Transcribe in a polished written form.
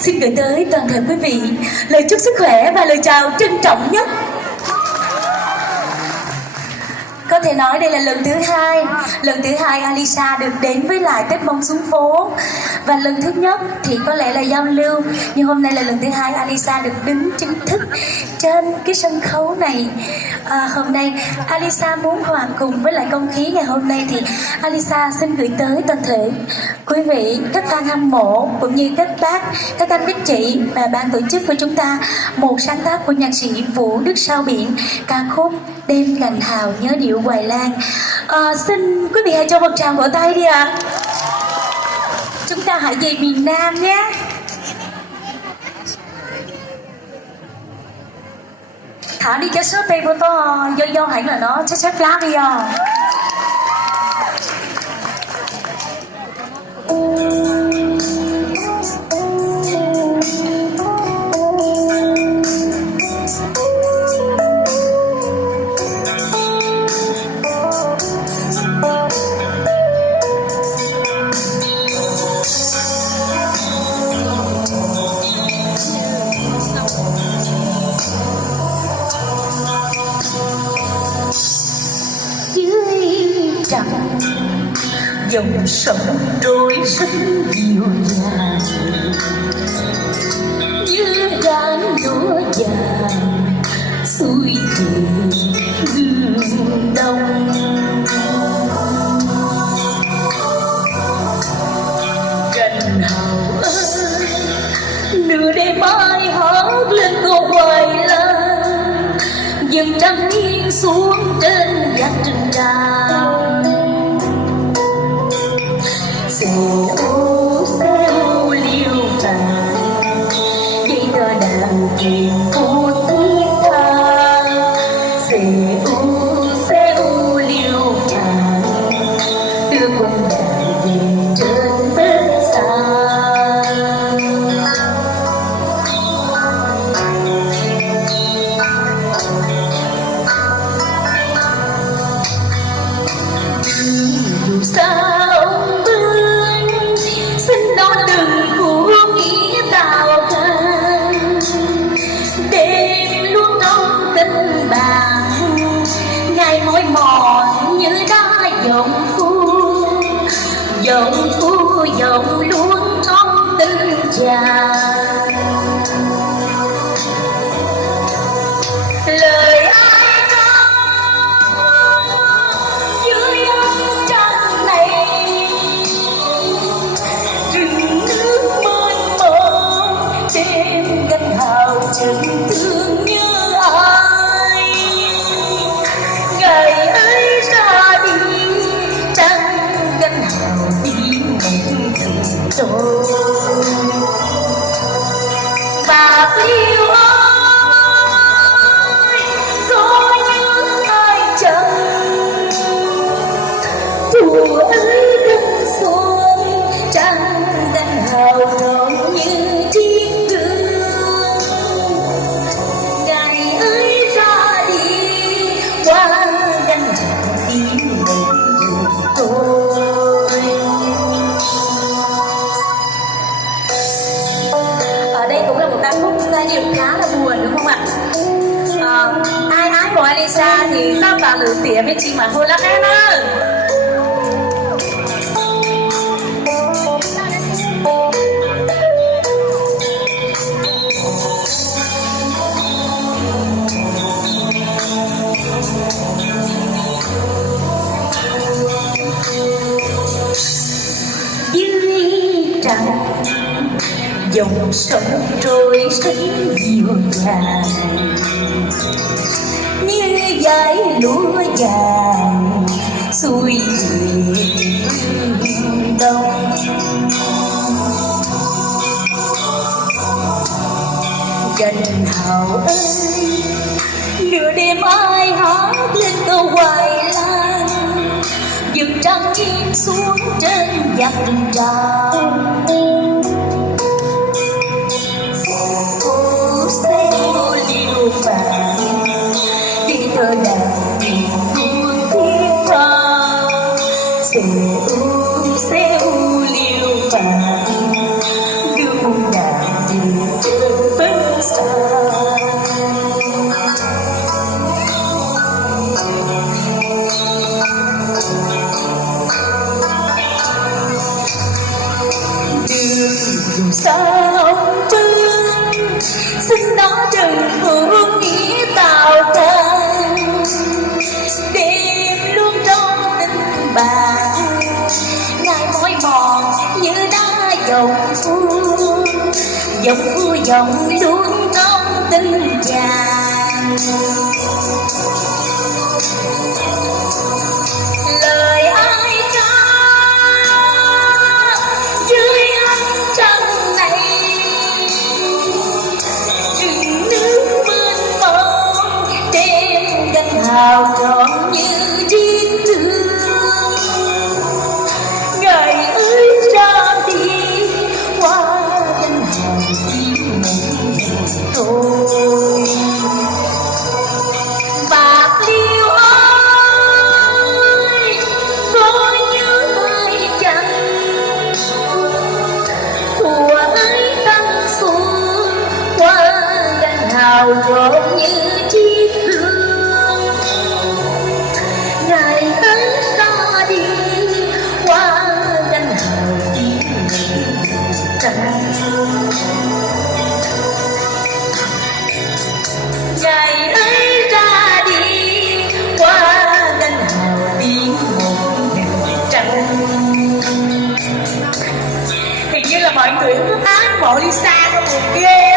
xin gửi tới toàn thể quý vị lời chúc sức khỏe và lời chào trân trọng nhất. Có thể nói đây là lần thứ hai Alisa được đến với lại Tết Mông Xuống Phố. Và lần thứ nhất thì có lẽ là giao lưu, nhưng hôm nay là lần thứ hai Alisa được đứng chính thức trên cái sân khấu này. Hôm nay Alisa muốn hòa cùng với lại không khí ngày hôm nay, thì Alisa xin gửi tới toàn thể quý vị, các fan hâm mộ cũng như các bác, các anh các chị và ban tổ chức của chúng ta một sáng tác của nhạc sĩ Vũ Đức Sao Biển, ca khúc Đêm Gành Hào Nhớ Điệu Hoài Lan. Xin quý vị hãy cho một tràng vỗ tay đi ạ. Chúng ta hãy về miền Nam nhé. Thả đi cái số tay của tôi do hẳn là nó chắc lá đi à. Dòng sông trôi rất dịu dàng như gánh lúa vàng xuôi về hướng đông. Gành hào ơi, nửa đêm ai hát lên câu hoài lan, dần trăng nghiêng xuống trên vách rừng tràm. Xêu liêu vàng dây cờ đàn chìm thu thiết tha. Xêu liêu vàng đưa quân đàn về trên bến xa. Dù sao dòng luôn trong tình chàng. Lời ai nói dưới ánh trăng này, rừng nước mênh mông đêm gánh hào chân thương như ai. Ngày ấy ra đi trăng gánh hào đi tôi. Bạc Liêu ơi, có những ai chẳng thùa ấy đông xuân trăng gánh hào rộng như thiên đường. Ngày ấy ra đi qua gánh hào tiếng mình tôi. Ca khúc giai điệu khá là buồn đúng không ạ? Ai ái của Alisa thì tao vào lửa tỉa với chị mà thôi lắm em ơi. Dưới trăng dòng sông trôi rất dịu dàng như dải lúa vàng xuôi về hướng đông. Gành hào ơi, nửa đêm ai hát lên câu hoài lan, dừng trăng nghiêng xuống trên vách rừng tràm. Xêu liêu vàng đi cờ đàn tìm buồn thiết tha. Xêu liêu vàng đưa quân đàn dù sao vương xin nó đừng hữu nghĩa tào thân đêm luôn trong tình bạn ngài mỏi mòn như đá dòng dòng luôn trong tình chàng lời ai ca dưới ánh trăng này rừng nước mênh mông đêm gánh hào trọn như riêng thương ngày ơi ra đi qua gánh hào tiếng mình thôi bạc liêu ơi có nhớ ai chăng thùa ấy tăng xuống qua gánh hào trọn như chiếc hương ngày ấy ra đi qua gánh hào tiếng mình trăng ngày ấy ra đi qua gánh hào tiếng một đường trăng. Hình như là mọi người ái mộ Lisa có buồn ghê